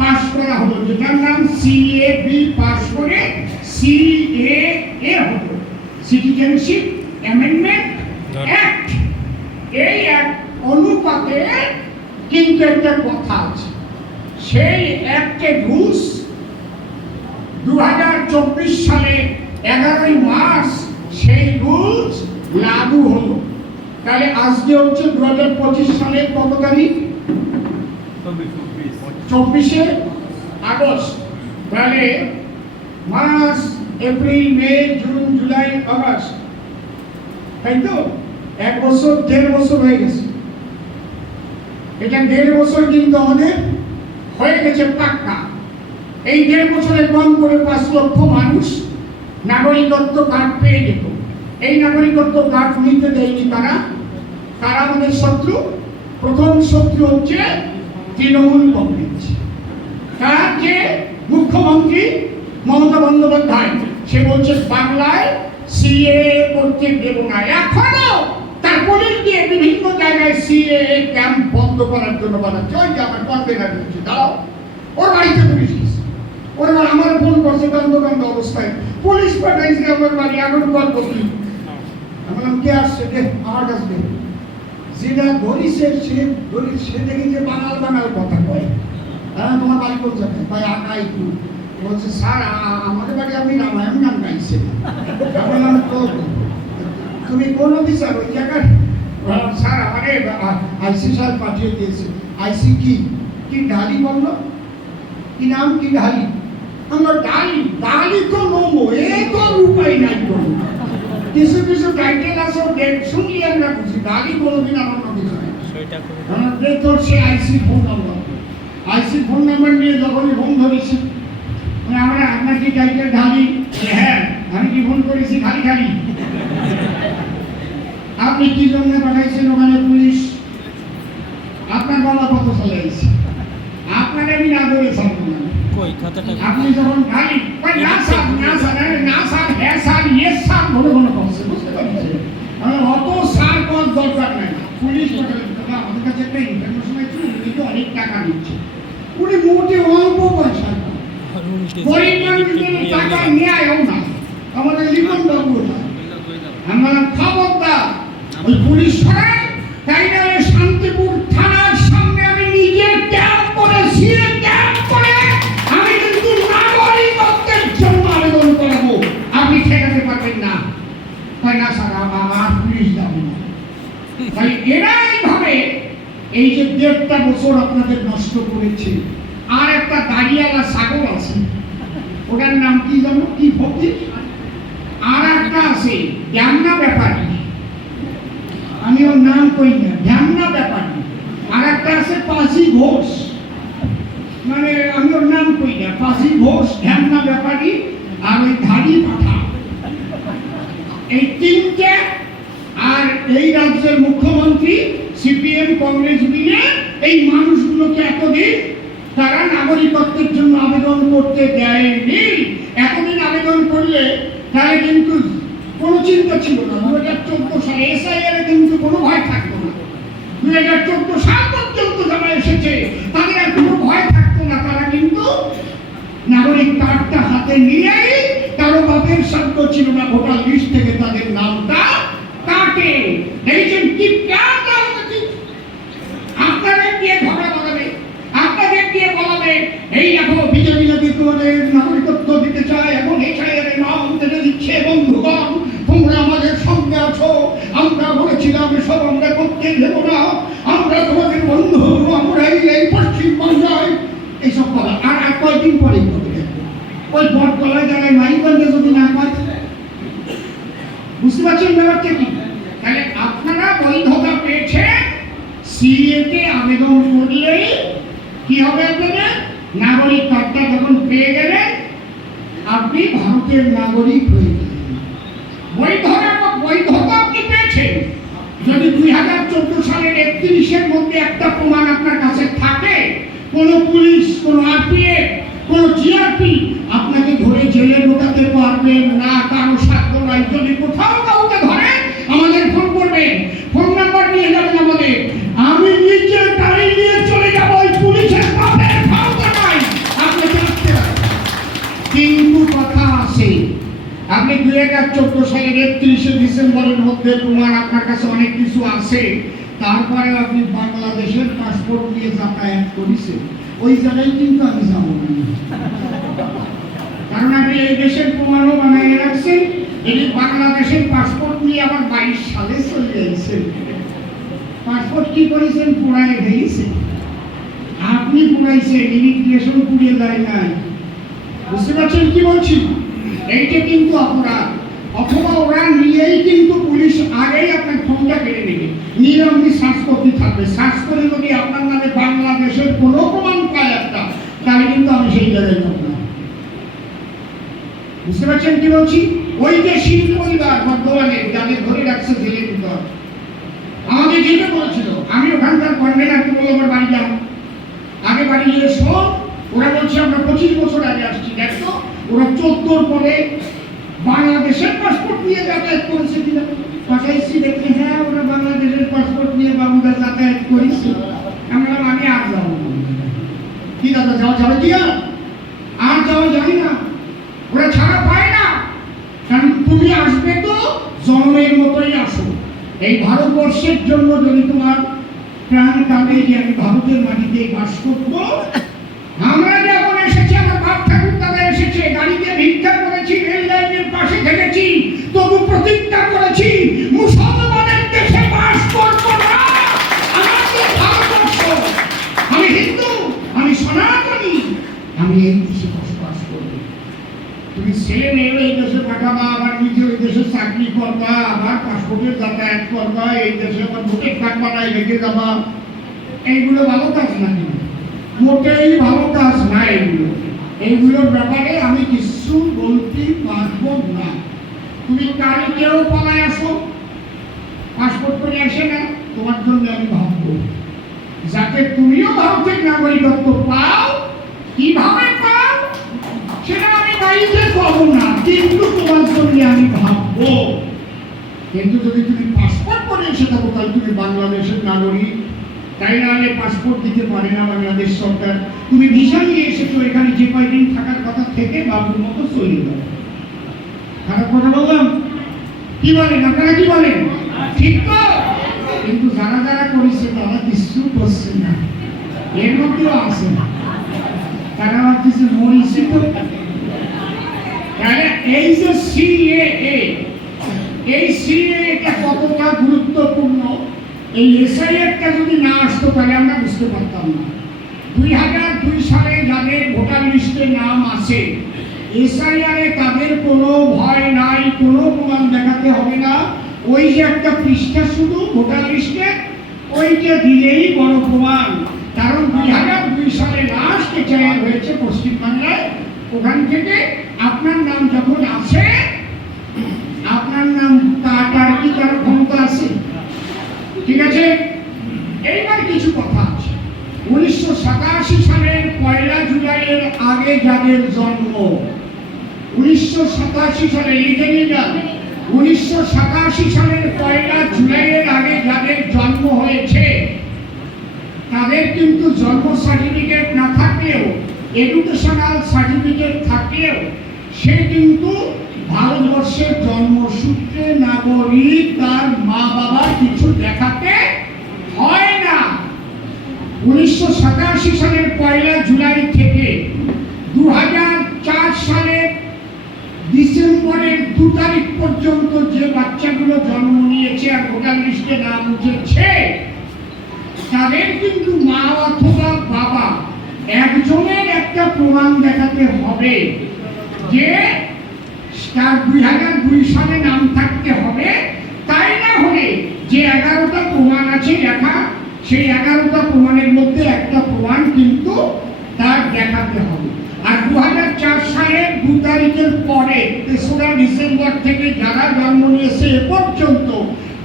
পাশ করা হলো, যেটার নাম সিএবি পাশ করে সিএএ হলো, সিটিজেনশিপ অ্যামেন্ডমেন্ট অ্যাক্ট। এই অ্যাক্ট অনুপাতে কিন্তু একটা কথা আছে, সেই অ্যাক্টের রুলস 2024 সালে 11 মার্চ সেই রুলস লাগু হলো। তাহলে আজকে হচ্ছে 2025 সালের কত তারিখ? 24 আগস্ট। তাহলে মার্চ, এপ্রিল, মে, জুন, জুলাই, আগস্ট, তাই তো 1 বছর 1.5 বছর হয়ে গেছে। এটা 1.5 বছর কিন্তু আমাদের হয়ে গেছে পাক্কা। এই 1.5 বছরে কম করে 5 লক্ষ মানুষ নাগরিকত্ব কার্ড পেয়ে যেত। এই নাগরিকত্ব কার্ড নিতে দেয়নি তারা। তারা আমাদের শত্রু। প্রথম শত্রু হচ্ছে তৃণমূল কংগ্রেস। তার যে মুখ্যমন্ত্রী মমতা বন্দ্যোপাধ্যায়, সে বলছে বাংলায় সিএএ করতে দেব না। এখনো তার পুলিশ দিয়ে বিভিন্ন জায়গায় সিএএ ক্যাম্প বন্ধ করার জন্য বানাচ্ছে। ওই যে আমার কনভেনার দিচ্ছে, দাঁড়াও, ওর বাড়িতে পুলিশ গেছে। ওর আমার ফোন করছে কান্দ অবস্থায়, পুলিশ পাঠাইছে আমার বাড়ি, এখন কল করছি। আমি বললাম কে আসছে, দে আমার কাছে দে। যেটা ধরিছে সে দেখি যে বাঙাল কথা কয়। হ্যাঁ, তোমার বাড়ি কোন জায়গায়? ভাই আঁকা একটু। বলছে স্যার আমাদের বাড়ি আপনি রামায়ণ গান গাইছে। আমি বললাম তো তুমি কোন অফিসার ওই জায়গায়? স্যার আমারে আইসি সাহেব পাঠিয়ে দিয়েছে। আইসি কি ঢালি বললো? কি নাম? কি ঢালি? আমরা ডালি তো নোমো, এ তো উপায় নাই কোনো। কিছু টাইটেল আছে শুনলি আমরা বুঝি, ডালি কোনোদিন আমার নদী হয়। তোর সে আইসি ফোন নাম্বার নিয়ে যখনই ফোন ধরেছি, আমরা আপনার কি টাইটেল ঢালি? হ্যাঁ, আমি কি ফোন করেছি খালি আপনি কি জন্য পাঠাইছেন ওখানে পুলিশ? আপনার বাবা কত সালে আইসি? আপনার আমি না ধরে থাকবো না। আপনি যখন খালি না স্যার হ্যাঁ স্যার ইয়েস স্যার ঘন করছে, বুঝতে পারছেন? অত স্যার করার দরকার নাই। পুলিশ আমাদের কাছে একটা ইনফরমেশন আছে, উনি অনেক টাকা নিচ্ছে। উনি মোটে অল্প পয়সা, গরিব মানুষদের টাকা নেয়ও না। আমাদের লিখন বাবু না, আমরা খবরদার ওই পুলিশ সরাই, তাই না? শান্তিপুর থানার সামনে আমি নিজে ক্যাম্প করে আমি কিন্তু নাগরিকত্বের জন্য আবেদন করাবো। আপনি ঠেকাতে পারবেন না। তাই না স্যার, আমার পুলিশ যাবে না। তাই এরাই ভাবে এই যে 1.5 বছর আপনাদের নষ্ট করেছে। আর একটা দাঁড়িয়ালা ছাগল আছে, ওটার নাম কি জানো? কি ফকির। আর একটা আছে জ্ঞানা ব্যাপারী, আমি ওর নাম কই না, জ্ঞানা ব্যাপারী। আর একটা আছে পাজি ঘোষ, মানে আমি ওর নাম কই না, পাজি ঘোষ, জ্ঞানা ব্যাপারী আর ওই ধাড়ি পাঠা। এই তিনটে। আর এই রাজ্যের মুখ্যমন্ত্রী সিপিএম কংগ্রেস মিলে এই মানুষগুলোকে এতদিন তারা নাগরিকত্বের জন্য আবেদন করতে দেয়নি। এতদিন আবেদন করলে তারা কিন্তু কোনো চিন্তা ছিল না। 2014 সালে এসআইআর কিন্তু কোনো ভয় থাকতো না। 2014 সাল পর্যন্ত যারা এসেছে তাদের আর কোনো ভয় থাকতো না। তারা কিন্তু নাগরিক কার্ডটা হাতে নিয়েই কারো বাপের সাধ্য ছিল না ভোটার লিস্ট থেকে তাদের নামটা কাটে। এই যে কি আপনাদের দিয়ে ধরা বলাবে, আপনাদের দিয়ে বলাবে এই দেখো বিজেপি যদি তোমাদের নাগরিকত্ব দিতে চায়, এখন এসআইআর নাম কেটে দিচ্ছে। বন্ধুগণ, তোমরা আমাদের সঙ্গে আছো। আমরা বলেছিলাম এসব আমরা করতে দেবো না, আমরা তোমাদের বন্ধু, আমরা এই পশ্চিম বাংলায় এইসব বলা। আর কয়েকদিন পরেই করবে ওই বটতলায় জায়গায় মাইকগঞ্জে যদি না পায়, বুঝতে পারছেন ব্যাপারটা কি? তাহলে আপনারা বৈধতা পেয়েছেন। সিএতে আবেদন করলেই কি হবে? আপনাদের নাগরিক কার্ডটা যখন পেয়ে গেলেন আপনি ভারতের নাগরিক হয়ে গেলেন। বৈধতা আপনি পেয়েছেন। যদি 2014 সালের 31-এর মধ্যে একটা প্রমাণ আপনার কাছে থাকে, কোন পুলিশ, কোন আরপিএফ, কোন জিআরপি আপনাকে ধরে জেলে ঢোকাতে পারবেন না, কারো সাধ্য নাই। যদি কোথাও কাউকে ধরে আমাদের ফোন করবেন, ফোন নাম্বার নিয়ে যাবেন আমাদের, আমি নিজে গাড়ি নিয়ে চলে যাব ওই পুলিশের বাপের ভাওতায় আপনি দেখতে পারেন। কিন্তু কথা আছে, আপনি 2014 সালের 31শে ডিসেম্বরের মধ্যে প্রমাণ আপনার কাছে অনেক কিছু আছে, তারপরে আপনি বাংলাদেশের পাসপোর্ট নিয়ে যাতায়াত করেছেন, ওই জায়গায় কিন্তু আমি যাব না। কারণ আপনি এই দেশের প্রমাণও বানিয়ে রাখছেন, এই বাংলাদেশের পাসপোর্ট নিয়ে আবার 22 সালে চলে গেছেন। পাসপোর্ট কি করেছেন? পোড়ায় গেছেন। আপনি পোড়াইছেন, ইমিগ্রেশন পুড়িয়ে যায় নাই। বুঝতে পারছেন কি বলছি? এইটা কিন্তু অপরাধ। অথবা ওরা নিয়েই কিন্তু পুলিশ আগেই আপনার ফোনটা কেড়ে নেবে, নিয়ে আপনি সার্চ করতে থাকবে। সার্চ করে যদি আপনার নামে বাংলাদেশের কোনো প্রমাণ পায় একটা, তাহলে কিন্তু আমি সেই জায়গায় যাব না। বুঝতে পারছেন কি বলছি? ওই যে শিল্প পরিবার বর্তমানে যাদের ধরে রাখছে জেলের ভিতর, আমাকে যেতে বলেছিল, আমি ওখানকার কনভেনারকে বলবো আমার বাড়ি যাও, আগে বাড়ি গিয়ে শোন। ওরা বলছে আমরা 25 বছর আগে আসছি। দেখো ওরা 14 পরে বাংলাদেশের পাসপোর্ট নিয়ে যাতায়াত করেছে কিনা পাঠাইছি, দেখি হ্যাঁ ওরা বাংলাদেশের পাসপোর্ট নিয়ে বাবুদের যাতায়াত করেছে। আমি আর যাবো কি দাদা, যাওয়া যাবে কি? আর যাওয়া যায় না, ওরা ছাড়া পায় না। কারণ তুমি আসবে তো জন্মের মতোই আসো। এই ভারতবর্ষের জন্য যদি তোমার প্রাণ কাঁদে যে আমি ভারতের মাটিতে বাস করবো, আমরা যখন এসেছি, আমার বাপ ঠাকুর দাদা এসেছে, গাড়িতে ভিক্ষা করেছি, রেল লাইনের পাশে থেকেছি, তবু প্রতিজ্ঞা করেছি মুসলমানের দেশে বাস করব না। আমাদের ভারতবর্ষ, আমি হিন্দু, আমি সনাতনী, আমি এই দেশে বসবাস করব। তুমি ছেলে মেয়ে এই দেশে পাঠাবা, আবার নিজে ওই দেশে চাকরি করবা, আবার পাসপোর্টের যাতায়াত করবা, এই দেশে আবার ভোটের কার্ড বানাই রেখে যাবা, এইগুলো ভালো কাজ নাকি? মোটেই ভালো কাজ না এগুলো। এইগুলোর ব্যাপারে আমি কিছু বলতে পারবো না। তুমি কালকেও পালায় আসো, পাসপোর্ট করে আসে না, তোমার জন্য আমি ভাববো যাতে তুমিও ভারতের নাগরিকত্ব পাও। কিভাবে পাও সেটা আমি বাড়িতে পাবো না, কিন্তু তোমার জন্য আমি ভাববো। কিন্তু যদি তুমি পাসপোর্ট করে এসে থাকো, তাহলে তুমি বাংলাদেশের নাগরিক। তাই না হলে পাসপোর্ট দিতে পারে না বাংলাদেশ সরকার। তুমি ভিসা নিয়ে এসেছো, এখানে যে কয়দিন থাকার কথা থেকে বাবুর মতো চলে যাও। খারাপ কথা বললাম? কি বলেন আপনারা, কি বলেন? ঠিক তো? কিন্তু যারা যারা করেছে তারা কিছু করছে না, এর মধ্যেও আছে না। তারা ভাবতেছে মরিছে তো। এই যে সিএএ, এই সিএএটা কতটা গুরুত্বপূর্ণ, এই এসআইআরটা যদি না আসতো তাহলে আমরা বুঝতে পারতাম না। 2002 সালে যাদের ভোটার লিস্টে নাম আছে, এসআইআরে তাদের কোনো ভয় নাই, কোনো প্রমাণ দেখাতে হবে না। ওই যে একটা পৃষ্ঠা শুধু ভোটার লিস্টে, ওইটা দিলেই বড় প্রমাণ। কারণ 2002 সালে লাস্ট এসআইআর হয়েছে পশ্চিমবাংলায়, ওখান থেকে আপনার নাম যখন আছে, আপনার নাম কাটার কি কারো ক্ষমতা আছে? ঠিক আছে। এইবার কিছু কথা আছে। 1987 সালের 1 জুলাইয়ের আগে যাদের জন্ম, 1987 সালে লিখে নিয়ে যান, 1987 সালের 1 জুলাইয়ের আগে যাদের জন্ম হয়েছে, তাদের কিন্তু জন্ম সার্টিফিকেট না থাকলেও, এডুকেশনাল সার্টিফিকেট থাকলেও, সে কিন্তু ভারতবর্ষের জন্মসূত্রে নাগরিক, তার মা বাবার কিছু দেখাতে হয় না। 1987 সালের 1 জুলাই থেকে 2004 সালের ডিসেম্বরের 2 তারিখ পর্যন্ত যে বাচ্চাগুলো জন্ম নিয়েছে আর ভোটার লিস্টে নাম উঠেছে, তাদের কিন্তু মা অথবা বাবা একজনের একটা প্রমাণ দেখাতে হবে যে তার 2002 সালে নাম থাকতে হবে। তাই না হলে যে 11টা প্রমাণ আছে লেখা, সেই 11টা প্রমাণের মধ্যে একটা প্রমাণ কিন্তু তার দেখাতে হবে। আর 2004 সালের 2 তারিখের পরে 3রা ডিসেম্বর থেকে যারা জন্ম নিয়েছে এ পর্যন্ত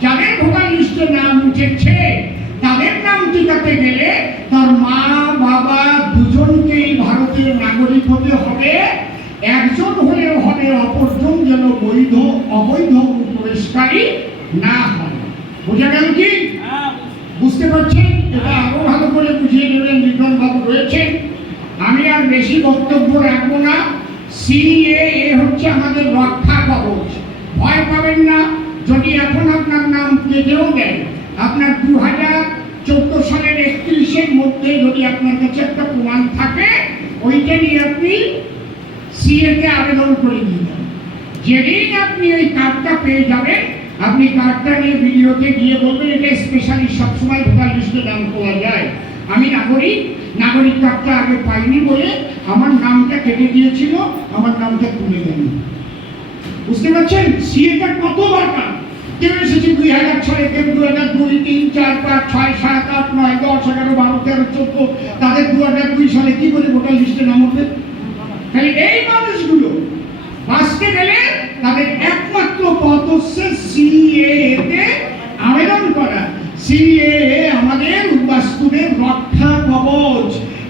যাদের ভোটার লিস্টে নাম উঠেছে তাদের নাম টিকাতে গেলে তার মা বাবা দুজনকেই ভারতের নাগরিক হতে হবে। একজন হলেও হবে, অপরজন যেন বৈধ অবৈধ প্রবেশকারী না হয়। বোঝা গেল কি? বুঝতে পারছেন? এটা আরো ভালো করে বুঝিয়ে দেবেন, বিক্রম বাবু রয়েছেন। আমি আর বেশি বক্তব্য রাখবো না। সিএএ হচ্ছে আমাদের রক্ষা কবচ। ভয় পাবেন না। যদি এখন আপনার নাম কেটেও দেন, আপনার 2014 সালের 31-এর মধ্যে যদি আপনার কাছে একটা প্রমাণ থাকে, ওইটা নিয়ে আপনি সিএতে আবেদন করে দিবেন। যেদিন আপনি এই কার্ডটা পেয়ে যাবেন, আপনি কার্ডটা নিয়ে ভিডিওতে গিয়ে বলবেন এটা স্পেশালি সবসময় ভোটার লিস্টে নাম পাওয়া যায়। আমি নাগরিক কার্ডটা আগে পাইনি বলে আমার নামটা কেটে দিয়েছিল, আমার নামটা তুলে দেন। বুঝতে পারছেন সিএটা কত দরকার? কেউ এসেছে 2000 সালে, কেউ 2002, 3, 4, 5, 6, 7, 8, 9, 10, 11, 12, 13, 14, তাদের 2002 সালে কি করে ভোটার লিস্টে নাম উঠবে? তাহলে এই মানুষগুলো বাঁচতে গেলে তাদের একমাত্র পথ হচ্ছে সিএতে আবেদন করা। সিএএ আমাদের বাস্তুদের রক্ষা কবচ।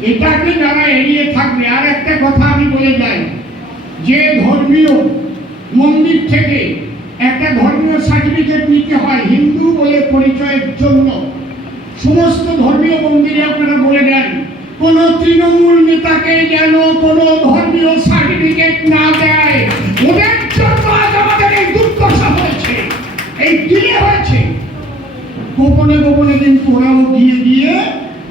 এটাকে যারা এড়িয়ে থাকবে, আর একটা কথা আমি বলে যাই, যে ধর্মীয় মন্দির থেকে একটা ধর্মীয় সার্টিফিকেট নিতে হয় হিন্দু বলে পরিচয়ের জন্য, সমস্ত ধর্মীয় মন্দিরে আপনারা বলে দেন কোন তৃণমূল নেতাকে যেন কোন ধর্মীয় সার্টিফিকেট না দেয়। ওদের জন্য আজ আমাদের এই দুর্দশা হয়েছে, এই ডিলে হয়েছে। গোপনে গোপনে কিন্তু ওরাও গিয়ে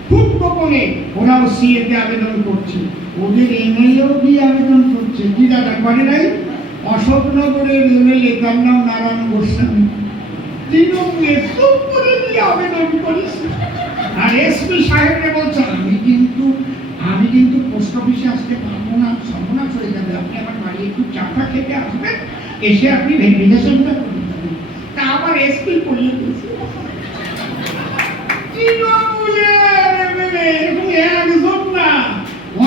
খুব গোপনে ওরাও সিএতে আবেদন করছে। ওদের এমএলএও গিয়ে আবেদন করছে। কি দাদা করে নাই? অশোকনগরের এমএলএ, তার নাম নারায়ণ গোস্বামী, তৃণমূলে চুপ করে গিয়ে আবেদন করেছে। আর এসপি সাহেবকে বলছে আমি কিন্তু পোস্ট অফিসে আসতে পারবো না, সর্বনাশ হয়ে যাবে, আপনি আমার বাড়ি একটু চাটা খেতে আসবেন, এসে আপনি ভেরিফিকেশনটা করে দেবেন। তা আবার এসপি করিয়ে দিয়েছে।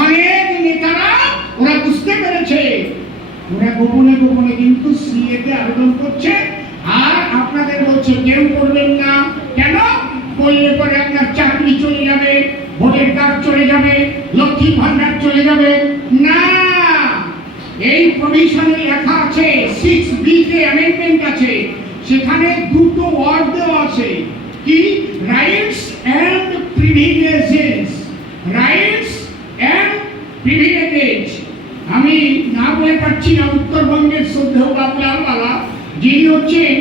অনেক নেতারা ওরা বুঝতে পেরেছে, ওরা গোপনে গোপনে কিন্তু সিএতে আবেদন করছে। আর আপনাদের বলছে কেউ করবেন না। কেন? করলে পরে আপনার চাকরি চলে যাবে, ভোটের কার্ড চলে যাবে, লক্ষ্মী ভান্ডার চলে যাবে না। এই প্রভিশনে লেখা আছে, 6B তে অ্যামেন্ডমেন্ট আছে, সেখানে দুটো ওয়ার্ড দেওয়া আছে। কি? Rights and privileges. Rights and privileges. আমি না বলে পারছি না, উত্তরবঙ্গের শ্রদ্ধেয় বাবুলালওয়ালা, যিনি হচ্ছেন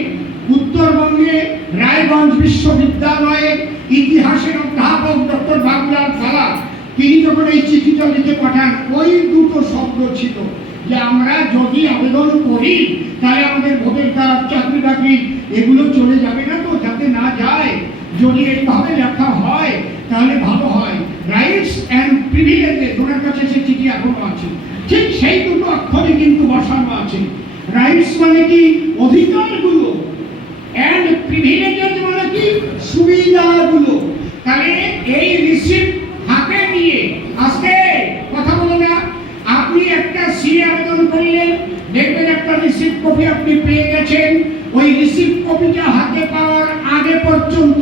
উত্তরবঙ্গে রায়গঞ্জ বিশ্ববিদ্যালয়ের ইতিহাসের অধ্যাপক ডক্টর বাবুলাল ওয়ালা, তিনি যখন এই চিঠিটা লিখে পাঠান, ওই দুটো শব্দ ছিল যে আমরা যদি আবেদন করি তাহলে আমাদের ভোটের কার্ড, চাকরি বাকরি এগুলো চলে যাবে না তো? যাতে না যায়, যদি এইভাবে লেখা হয় তাহলে ভালো হয়। রাইটস অ্যান্ড প্রিভিলেজেস, ওনার কাছে সে চিঠি এখনো আছে, ঠিক সেই দুটো অক্ষরে কিন্তু বসানো আছে। রাইটস মানে কি? অধিকারগুলো, এন্ড প্রিভিলেজেস মানে কি? সুবিধাগুলো। তাহলে এই রিসিপ্ট হাতে নিয়ে আজকে কথা বলে না, আপনি একটা সিএ আবেদন করলেন, দেখবেন একটা রিসিপ্ট কপি আপনি পেয়ে গেছেন। ওই রিসিপ্ট কপিটা হাতে পাওয়ার আগে পর্যন্ত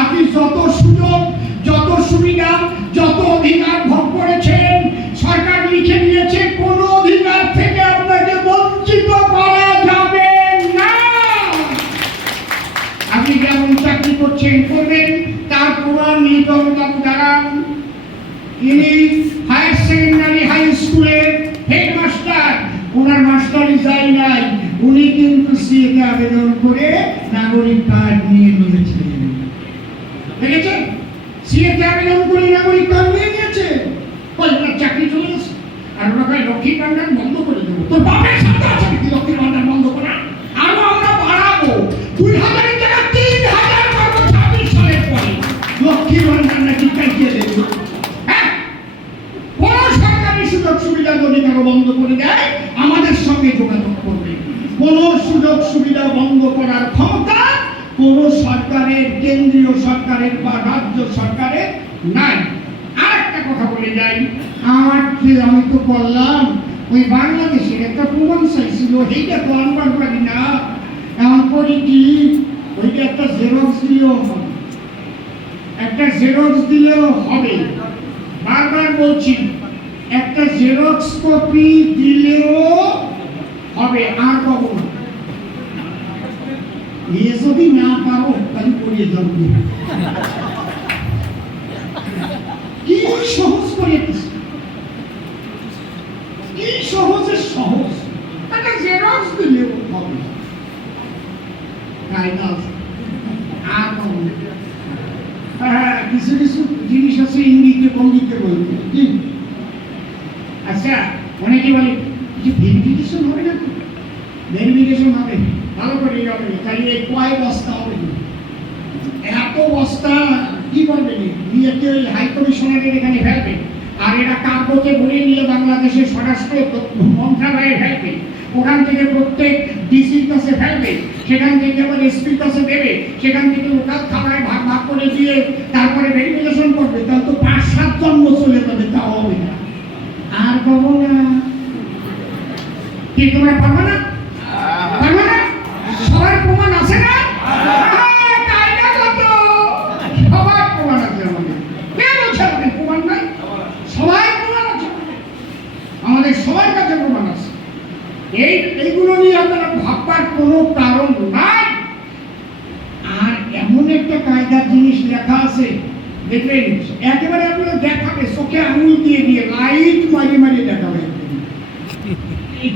আপনি যত সুযোগ, যত সুবিধা, যত অধিকার ভোগ করেছেন, সরকার লিখে দিয়েছে কোন অধিকার থেকে আপনাকে বঞ্চিত করা যাবে না। আপনি যেমন চাকরি করছেন করবেন, তার প্রমাণ নিতম বাবু দাঁড়ান। ইনি হায়ার সেকেন্ডারি হাই স্কুলের হেডমাস্টার, ওনার মাস্টারি যাই নাই, উনি কিন্তু সিএতে আবেদন করে নাগরিক কার্ড নিয়ে নিয়েছিলেন। দেখেছেন? সিএতে আবেদন করে নাগরিক কার্ড নিয়ে নিয়েছে, ওনার চাকরি চলে গেছে। আর ওরা লক্ষ্মী ভান্ডার বন্ধ করে দেবো। তো বাপের সাথে আছে নাকি লক্ষ্মী ভান্ডার বন্ধ করা? আরো আমরা বাড়াবো, 2000-এর জায়গা 3000 করবো 26 সালের পরে। লক্ষ্মী ভান্ডার নাকি চাইছে দেবো। হ্যাঁ, কোন সরকারি সুযোগ সুবিধা যদি কারো বন্ধ করে দেয়, আমাদের সঙ্গে যোগাযোগ করবে। কোন সুযোগ সুবিধা বন্ধ করার ক্ষমতা কোন সরকারের, কেন্দ্রীয় সরকারের বা রাজ্য সরকারের নাই। আর একটা কথা বলে করে যাই। আমি তো বললাম ওই বাংলাদেশের একটা প্রমাণ চাইছিল, এইটা তো আনবার পারি না। এমন করি কি, ওইটা একটা জেরক্স দিলেও হবে, একটা জেরক্স দিলেও হবে। বারবার বলছি, একটা জেরক্স কপি দিলেও হবে, আর পাবো না। এ যদি না পারো তাহলে পড়িয়ে যাও। কি সহজ করে দিচ্ছে, কি সহজে সহজ, একটা জেরক্স দিলেও হবে। তাই না? আর পাবো না। হ্যাঁ, কিছু কিছু জিনিস আছে ইঙ্গিতে ভঙ্গিতে বলতে কি। আচ্ছা, অনেকে বলে কিছু ভেরিফিকেশন হবে না, তো ভেরিফিকেশন হবে, ভালো করে হবে। তাহলে এই কয় বস্তা হবে, এত বস্তা কি করবে? নিয়ে কেউ হাই কমিশনারের এখানে ফেলবে, আর এরা কাগজে ভরে নিয়ে বাংলাদেশের স্বরাষ্ট্র মন্ত্রণালয়ে ফেলবে, ওখান থেকে প্রত্যেক ডিসির কাছে ফেলবে, সেখান থেকে আবার এসপির কাছে দেবে, সেখান থেকে লোকাল থানায় ভাগ ভাগ করে দিয়ে তারপরে ভেরিফিকেশন করবে। তাহলে তো 5-7 জন্ম চলে যাবে, তাও হবে না। আর পাবো না কি? তোমরা পাবো না? পাবো না? সবার প্রমাণ আছে না? সবার প্রমাণ আছে আমাদের। কে বলছে আমাদের প্রমাণ নাই? সবাই প্রমাণ আছে, আমাদের সবার কাছে প্রমাণ আছে। এইগুলো নিয়ে আপনারা ভাববার কোনো কারণ নাই। আর এমন একটা কায়দার জিনিস লেখা আছে, দেখবেন একেবারে আপনারা দেখাবে, চোখে আঙুল দিয়ে দিয়ে লাইট মারিয়ে মারিয়ে দেখাবে।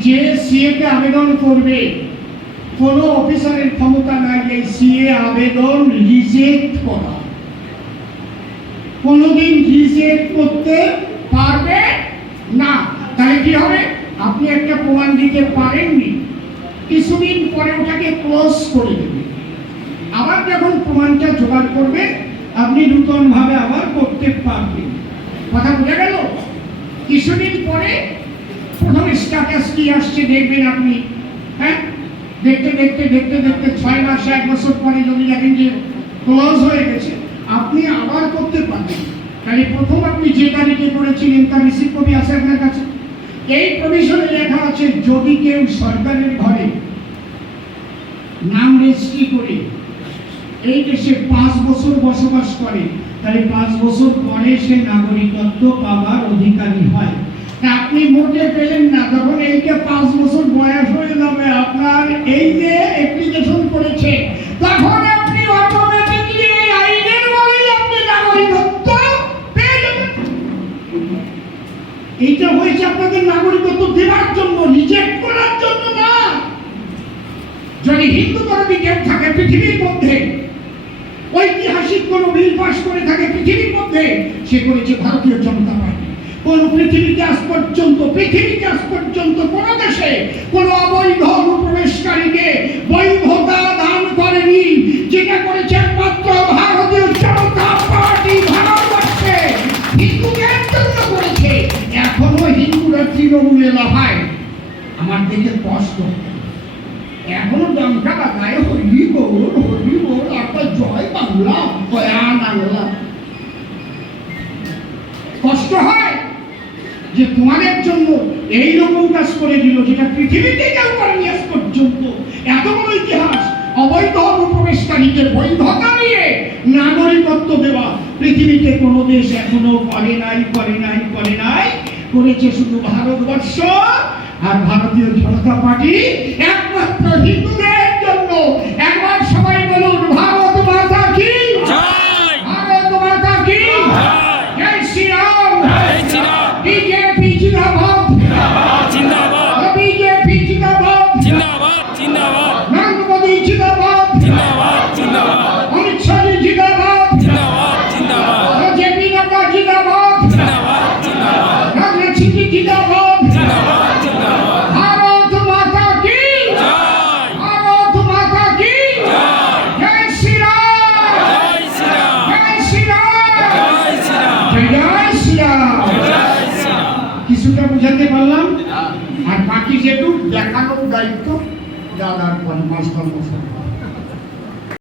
যে সিএতে আবেদন করবে, কোনো অফিসারের ক্ষমতা নাই এই সিএ আবেদন রিজেক্ট করা। কোনোদিন রিজেক্ট করতে পারবে না। তাহলে কি হবে? আপনি একটা প্রমাণ দিতে পারেননি, কিছুদিন পরে ওটাকে ক্লোজ করে দেবে। আবার যখন প্রমাণটা জোগাড় করবে, আপনি নতুন ভাবে আবার করতে পারবেন। কথা বোঝা গেল? কিছুদিন পরে প্রথম স্ট্যাটাস কি আসছে দেখবেন আপনি। হ্যাঁ, দেখতে দেখতে দেখতে দেখতে 6 মাস 1 বছর পরে যদি দেখেন যে ক্লোজ হয়ে গেছে, আপনি আবার করতে পারবেন। তাহলে প্রথম আপনি যে তারিখে করেছিলেন তার রিসিপ্ট কপি আছে আপনার কাছে। এই প্রভিশনে লেখা আছে, যদি কেউ সরকারের ঘরে নাম রেজিস্ট্রি করে এই দেশে 5 বছর বসবাস করে, তাহলে 5 বছর পরে সে নাগরিকত্ব পাবার অধিকারী হয়। আপনি মোটে পেলেন না, যখন এইটা 5 বছর বয়স হয়ে যাবে আপনার, এই যে অ্যাপ্লিকেশন করেছে, তখন আপনি অটোমেটিকলি এই আইনের বলেই আপনি নাগরিকত্ব পেয়ে যাবেন। এইটা হয়েছে আপনাদের নাগরিকত্ব দেওয়ার জন্য, রিজেক্ট করার জন্য না। যদি হিন্দু ধর্মী কেউ থাকে পৃথিবীর মধ্যে, ঐতিহাসিক কোন বিল পাস করে থাকে পৃথিবীর মধ্যে, সে করেছে ভারতীয় জনতা পার্টি। কোন পৃথিবীতে আজ পর্যন্ত কোন দেশে কোন অবৈধ অনুপ্রবেশকারীকে বৈধতা দান করেনি, যেটা করেছে একমাত্র ভারতীয় জনতা পার্টি ভারতবর্ষে হিন্দুদের জন্য করেছে। এখনো হিন্দুরা তৃণমূলে লাফায়, আমার দেখে কষ্ট। এখনো দমকা বাজায় হরি বল আপনার জয় বাংলা, জয়া বাংলা। কষ্ট হয় যে তোমাদের জন্য এই রকম কাজ করে দিল, যেটা পৃথিবীতে কেউ করেনি আজ পর্যন্ত। এত বড় ইতিহাস, অবৈধ অনুপ্রবেশকারীকে বৈধতা নিয়ে নাগরিকত্ব দেওয়া পৃথিবীতে কোনো দেশ এখনো করে নাই। করেছে শুধু ভারতবর্ষ আর ভারতীয় জনতা পার্টি, একমাত্র হিন্দুদের জন্য। একবার সবাই বলুন, ভারত মাতা কি জয়, ভারত মাতা কি জয়, জয় শ্রীরাম, জয় শ্রীরাম। বিজেপি জিন্দাবাদ, জিন্দাবাদ, বিজেপি জিন্দাবাদ, জিন্দাবাদ, জিন্দাবাদ, নরেন্দ্র মোদি জিন্দাবাদ, জিন্দাবাদ, জিন্দাবাদ, অমিত শাহ জিন্দাবাদ, জিন্দাবাদ, জিন্দাবাদ, জেপি নাড্ডা জিন্দাবাদ, জিন্দাবাদ, জিন্দাবাদ, রাজনাথ সিং জিন্দাবাদ, জিন্দাবাদ, জিন্দাবাদ। ভারত মাতা কি জয়, ভারত মাতা কি জয়, জয় শ্রীরাম, জয় শ্রীরাম, জয় শ্রীরাম, জয় শ্রীরাম, জয় শ্রীরাম, জয় শ্রীরাম। কিছুটা বুঝাতে পারলাম? আর বাকি যেটুকু দেখানোর দায়িত্ব দাদার মাস্টার মশাই।